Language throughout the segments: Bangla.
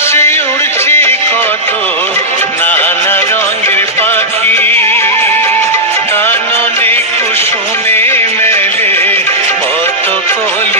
আকাশে উড়ছে কত নানা রঙের পাখি। কাননে কুসুমে মেলে কত কলি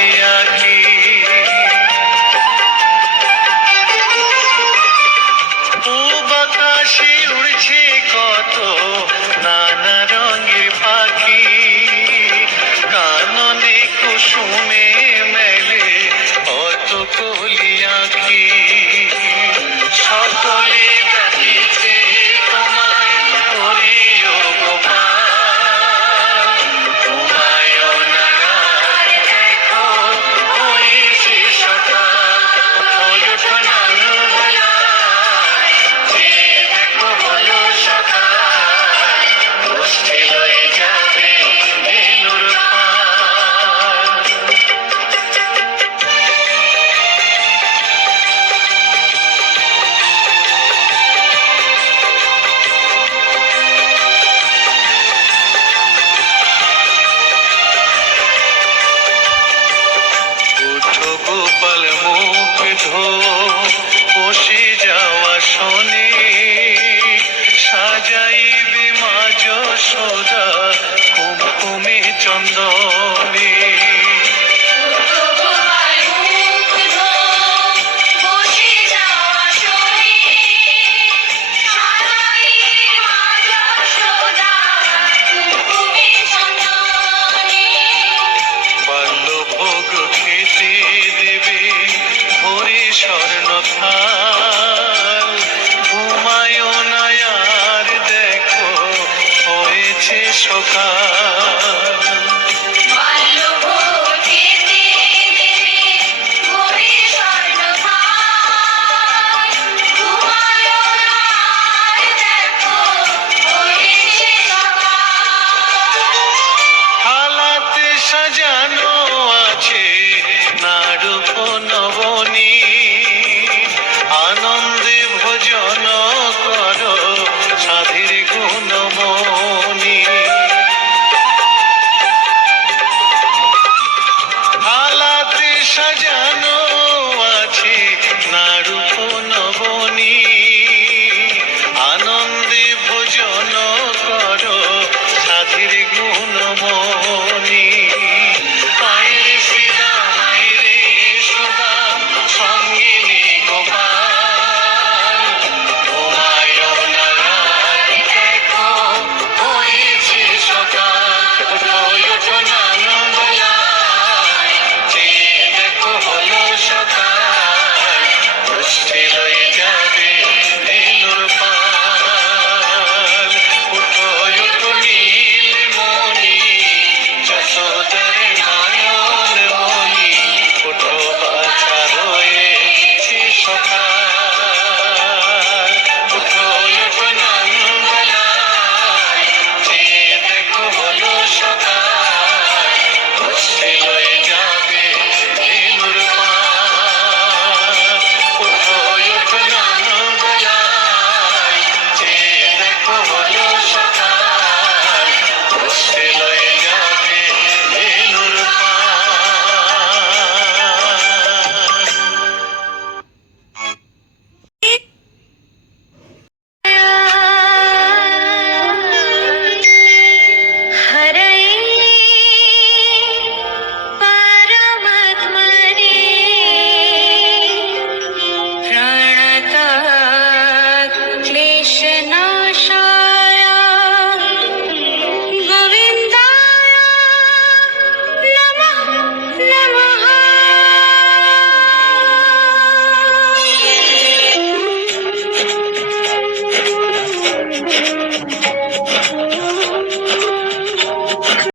গোপাল মুখ ধো বসে যাওয়া শনি। সাজাইবে মাঝ সদা কুমকুমে চন্দন। অন্ধকার সাজা